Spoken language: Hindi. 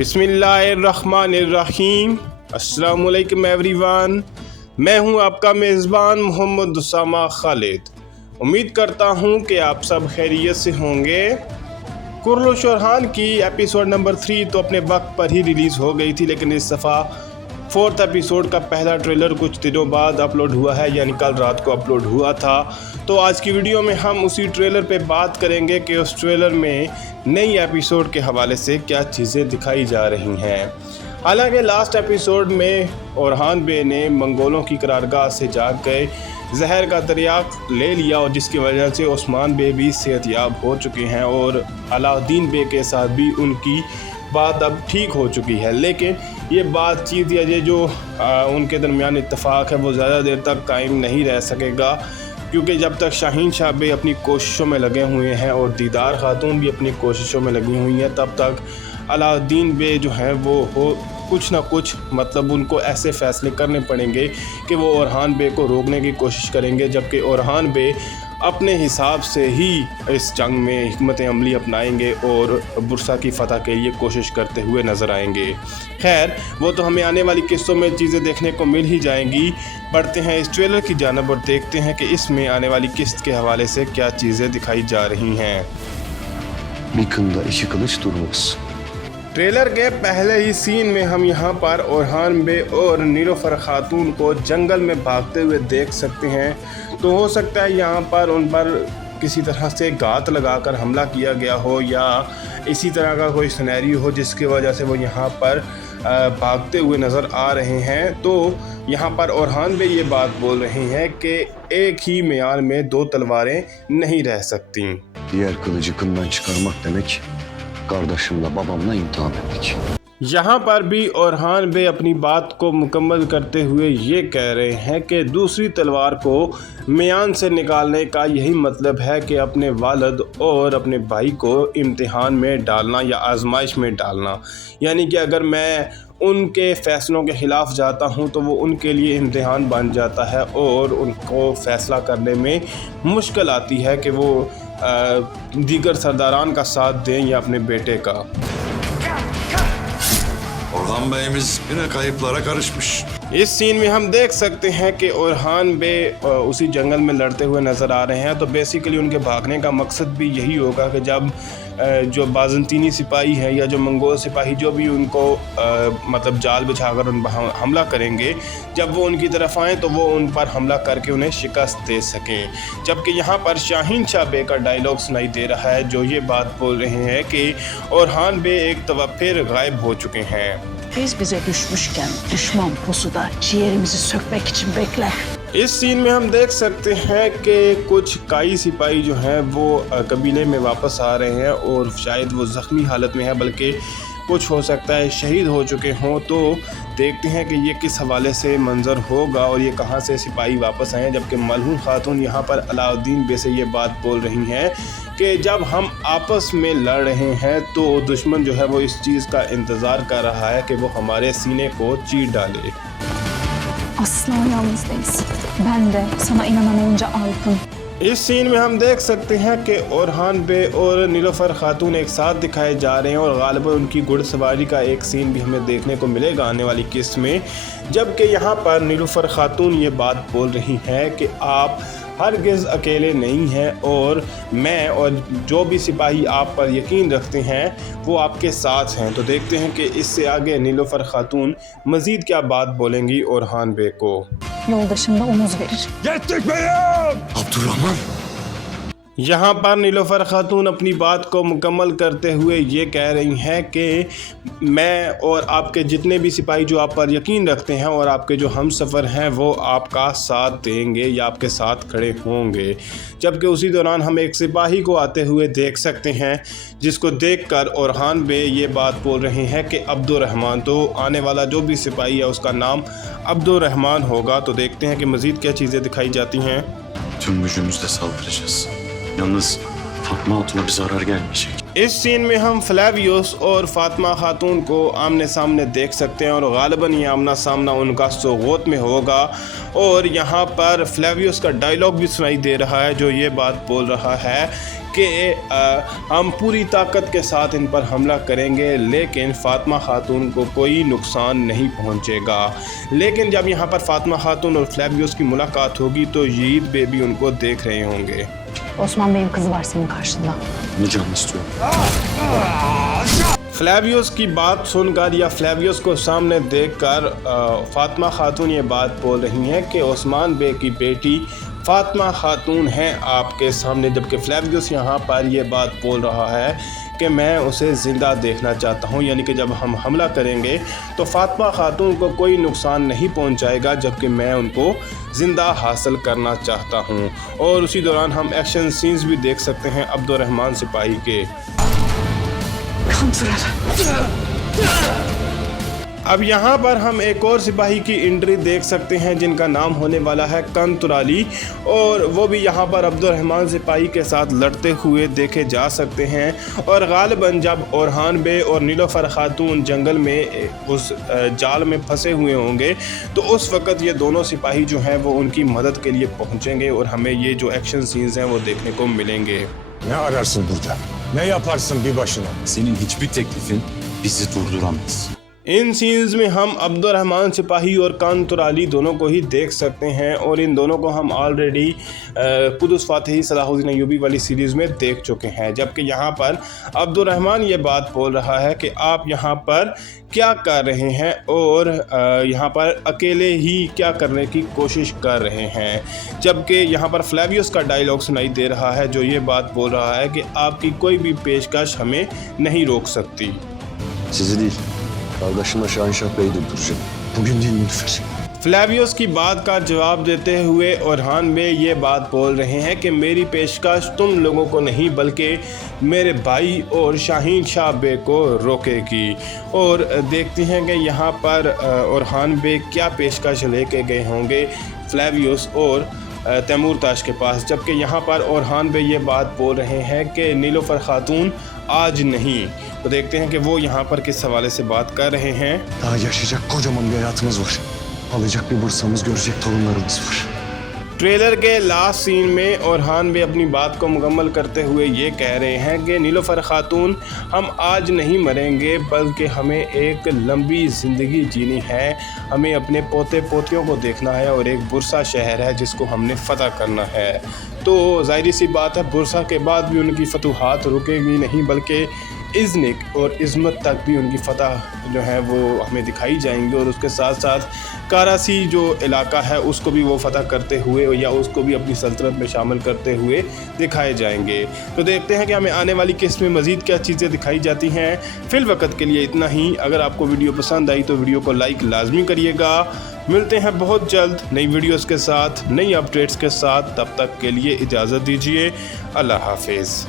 बिस्मिल्लाहिर्रहमानिर्रहीम। अस्सलाम वालेकुम एवरीवन। मैं हूं आपका मेज़बान मोहम्मद उसामा खालिद। उम्मीद करता हूं कि आप सब खैरियत से होंगे। कुर्रल शोरहान की एपिसोड नंबर 3 तो अपने वक्त पर ही रिलीज़ हो गई थी, लेकिन इस दफ़ा 4th एपिसोड का पहला ट्रेलर कुछ दिनों बाद अपलोड हुआ है, यानी कल रात को अपलोड हुआ था। तो आज की वीडियो में हम उसी ट्रेलर पे बात करेंगे कि उस ट्रेलर में नई एपिसोड के हवाले से क्या चीज़ें दिखाई जा रही हैं। हालांकि लास्ट एपिसोड में ओरहान बे ने मंगोलों की करारगाह से जाग गए जहर का दरियाक ले लिया, और जिसकी वजह से उस्मान बे भी सेहतयाब हो चुके हैं और अलाउद्दीन बे के साथ भी उनकी बात अब ठीक हो चुकी है। लेकिन ये बातचीत या ये जो उनके दरमियान इत्तेफाक है वो ज़्यादा देर तक कायम नहीं रह सकेगा, क्योंकि जब तक शाहीन शाह बे अपनी कोशिशों में लगे हुए हैं और दीदार खातून भी अपनी कोशिशों में लगी हुई हैं, तब तक अलाउद्दीन बे जो हैं वो कुछ ना कुछ मतलब उनको ऐसे फ़ैसले करने पड़ेंगे कि वो ओरहान बे को रोकने की कोशिश करेंगे, जबकि ओरहान बे अपने हिसाब से ही इस जंग में हिकमत अमली अपनाएंगे और बुरसा की फ़तह के लिए कोशिश करते हुए नज़र आएंगे। खैर, वो तो हमें आने वाली किस्तों में चीज़ें देखने को मिल ही जाएंगी। बढ़ते हैं इस ट्रेलर की जानिब और देखते हैं कि इसमें आने वाली किस्त के हवाले से क्या चीज़ें दिखाई जा रही हैं। ट्रेलर के पहले ही सीन में हम यहाँ पर ओरहान बे और नीलोफर खातून को जंगल में भागते हुए देख सकते हैं। तो हो सकता है यहाँ पर उन पर किसी तरह से घात लगाकर हमला किया गया हो, या इसी तरह का कोई सिनेरियो हो जिसकी वजह से वो यहाँ पर भागते हुए नज़र आ रहे हैं। तो यहाँ पर ओरहान बे ये बात बोल रहे हैं कि एक ही म्यान में दो तलवारें नहीं रह सकती। यहाँ पर भी ओरहान बे अपनी बात को मुकम्मल करते हुए ये कह रहे हैं कि दूसरी तलवार को म्यान से निकालने का यही मतलब है कि अपने वालिद और अपने भाई को इम्तिहान में डालना या आजमाइश में डालना। यानी कि अगर मैं उनके फ़ैसलों के ख़िलाफ़ जाता हूं तो वो उनके लिए इम्तिहान बन जाता है और उनको फ़ैसला करने में मुश्किल आती है कि वो दीगर सरदारान का साथ दें या अपने बेटे का। Orhan Bey'imiz yine kayıplara karışmış। इस सीन में हम देख सकते हैं कि ओरहान बे उसी जंगल में लड़ते हुए नज़र आ रहे हैं। तो बेसिकली उनके भागने का मकसद भी यही होगा कि जब जो बाज़ंतीनी सिपाही हैं या जो मंगोल सिपाही जो भी उनको मतलब जाल बिछाकर उन पर हमला करेंगे, जब वो उनकी तरफ आएँ तो वो उन पर हमला करके उन्हें शिकस्त दे सकें। जबकि यहाँ पर शाहीन शाह बे का डायलॉग सुनाई दे रहा है, जो ये बात बोल रहे हैं कि ओरहान बे एक दफ़ा फिर गायब हो चुके हैं। Biz bize düşmüşken düşman pusuda ciğerimizi sökmek için bekler। इस सीन में हम देख सकते हैं कि कुछ काई सिपाही जो हैं वो कबीले में वापस आ रहे हैं और शायद वो ज़ख्मी हालत में है, बल्कि कुछ हो सकता है शहीद हो चुके हों। तो देखते हैं कि ये किस हवाले से मंज़र होगा और ये कहाँ से सिपाही वापस आए हैं। जबकि मलहून खातून यहाँ पर अलाउद्दीन बे से ये बात बोल रही हैं कि जब हम आपस में लड़ रहे हैं तो दुश्मन जो है वो इस चीज़ का इंतज़ार कर रहा है कि वो हमारे सीने को चीर डाले। Asla yalnız değilsin। Ben de sana inanamayınca Alpın। इस सीन में हम देख सकते हैं कि ओरहान बे और नीलोफर खातून एक साथ दिखाए जा रहे हैं और गालिबा उनकी घुड़सवारी का एक सीन भी हमें देखने को मिलेगा आने वाली किस्त में। जबकि यहाँ पर नीलोफर खातून ये बात बोल रही हैं कि आप हरगिज़ अकेले नहीं हैं और मैं और जो भी सिपाही आप पर यकीन रखते हैं वो आपके साथ हैं। तो देखते हैं कि इससे आगे नीलोफर खातून मज़ीद क्या बात बोलेंगी ओरहान बे को। Yoldaşım da omuz verir। Yettik beyim! Abdurrahman! यहाँ पर नीलोफर खातून अपनी बात को मुकम्मल करते हुए ये कह रही हैं कि मैं और आपके जितने भी सिपाही जो आप पर यकीन रखते हैं और आपके जो हम सफ़र हैं वो आपका साथ देंगे या आपके साथ खड़े होंगे। जबकि उसी दौरान हम एक सिपाही को आते हुए देख सकते हैं, जिसको देखकर ओरहान बे ये बात बोल रहे हैं कि अब्दुर्रहमान। तो आने वाला जो भी सिपाही है उसका नाम अब्दुर्रहमान होगा। तो देखते हैं कि मज़ीद क्या चीज़ें दिखाई जाती हैं। Tüm gücümüzle saldıracağız। Yalnız Fatma Hatun'a bir zarar gelmeyecek। इस सीन में हम फ्लेवियोस और फातिमा खातून को आमने सामने देख सकते हैं और गालिबन ये आमना सामना उनका सोगोत में होगा। और यहाँ पर फ्लेवियोस का डायलॉग भी सुनाई दे रहा है, जो ये बात बोल रहा है कि हम पूरी ताकत के साथ इन पर हमला करेंगे, लेकिन फ़ातिमा खातून को कोई नुकसान नहीं पहुंचेगा। लेकिन जब यहाँ पर फ़ातिमा खातून और फ्लेवियस की मुलाकात होगी तो यजीद बेबी उनको देख रहे होंगे। Osman Bey'in kızı var senin karşında. Bunu canlı istiyorum. Flavius की बात सुनकर या फ्लेवियस को सामने देखकर फ़ातिमा खातून ये बात बोल रही हैं कि ओस्मान बे की बेटी फ़ातिमा खातून हैं आपके सामने, जबकि फ्लेवियस यहाँ पर ये बात बोल रहा है कि मैं उसे ज़िंदा देखना चाहता हूँ, यानी कि जब हम हमला करेंगे तो फ़ातिमा खातून को कोई नुकसान नहीं पहुँचाएगा, जबकि मैं उनको ज़िंदा हासिल करना चाहता हूँ। और उसी दौरान हम एक्शन सीन्स भी देख सकते हैं अब्दुर्रहमान सिपाही के। अब यहाँ पर हम एक और सिपाही की एंट्री देख सकते हैं जिनका नाम होने वाला है कंतुराली, और वो भी यहाँ पर अब्दुर्रहमान सिपाही के साथ लड़ते हुए देखे जा सकते हैं। और गालिबन जब ओरहान बे और नीलोफर खातून जंगल में उस जाल में फंसे हुए होंगे तो उस वक़्त ये दोनों सिपाही जो हैं वो उनकी मदद के लिए पहुँचेंगे और हमें ये जो एक्शन सीन्स हैं वो देखने को मिलेंगे। Ne ararsın burada? Ne yaparsın bir başına? Senin hiçbir teklifin bizi durduramaz. इन सीन्स में हम अब्दुर्रहमान सिपाही और कंतुराली दोनों को ही देख सकते हैं, और इन दोनों को हम ऑलरेडी कुदुस फातिही सलाहुद्दीन अय्यूबी वाली सीरीज़ में देख चुके हैं। जबकि यहाँ पर अब्दुर्रहमान ये बात बोल रहा है कि आप यहाँ पर क्या कर रहे हैं और यहाँ पर अकेले ही क्या करने की कोशिश कर रहे हैं। जबकि यहाँ पर फ्लेवियस का डायलॉग सुनाई दे रहा है जो ये बात बोल रहा है कि आपकी कोई भी पेशकश हमें नहीं रोक सकती। Sizi değil, kardeşime Şahinşah Bey'i durduracağım. Bugün değil Nilüfer. Flavius की बात का जवाब देते हुए ओरहान बे ये बात बोल रहे हैं कि मेरी पेशकश तुम लोगों को नहीं बल्कि मेरे भाई और शाहीन शाह बे को रोकेगी। और देखते हैं कि यहाँ पर ओरहान बे क्या पेशकश लेके गए होंगे फ्लेवियस और तैमूर ताश के पास। जबकि यहाँ पर ओरहान बे ये बात बोल रहे हैं कि नीलोफर खातून आज नहीं। तो देखते हैं कि वो यहाँ पर किस हवाले से बात कर रहे हैं। Daha yaşayacak kocaman bir hayatımız var. Alacak bir bursamız, görecek torunlarımız var. Trailer के लास्ट सीन में ओरहान बे अपनी बात को मुकम्मल करते हुए ये कह रहे हैं कि नीलोफर खातून हम आज नहीं मरेंगे बल्कि हमें एक लंबी ज़िंदगी जीनी है, हमें अपने पोते पोतियों को देखना है और एक बुरसा शहर है जिसको हमने फ़तह करना है। तो ज़ाहिर सी बात है बुरसा के बाद भी उनकी फतूहात रुकेगी नहीं बल्कि इज़्निक और इज़्मत तक भी उनकी फ़तह जो है वो हमें दिखाई जाएंगी, और उसके साथ साथ कारासी जो इलाका है उसको भी वो फ़तह करते हुए या उसको भी अपनी सल्तनत में शामिल करते हुए दिखाए जाएंगे। तो देखते हैं कि हमें आने वाली किस्त में मज़ीद क्या चीज़ें दिखाई जाती हैं। फ़िल वक़्त के लिए इतना ही। अगर आपको वीडियो पसंद आई तो वीडियो को लाइक लाजमी करिएगा। मिलते हैं बहुत जल्द नई वीडियोज़ के साथ, नई अपडेट्स के साथ। तब तक के लिए इजाज़त दीजिए। अल्लाह हाफिज़।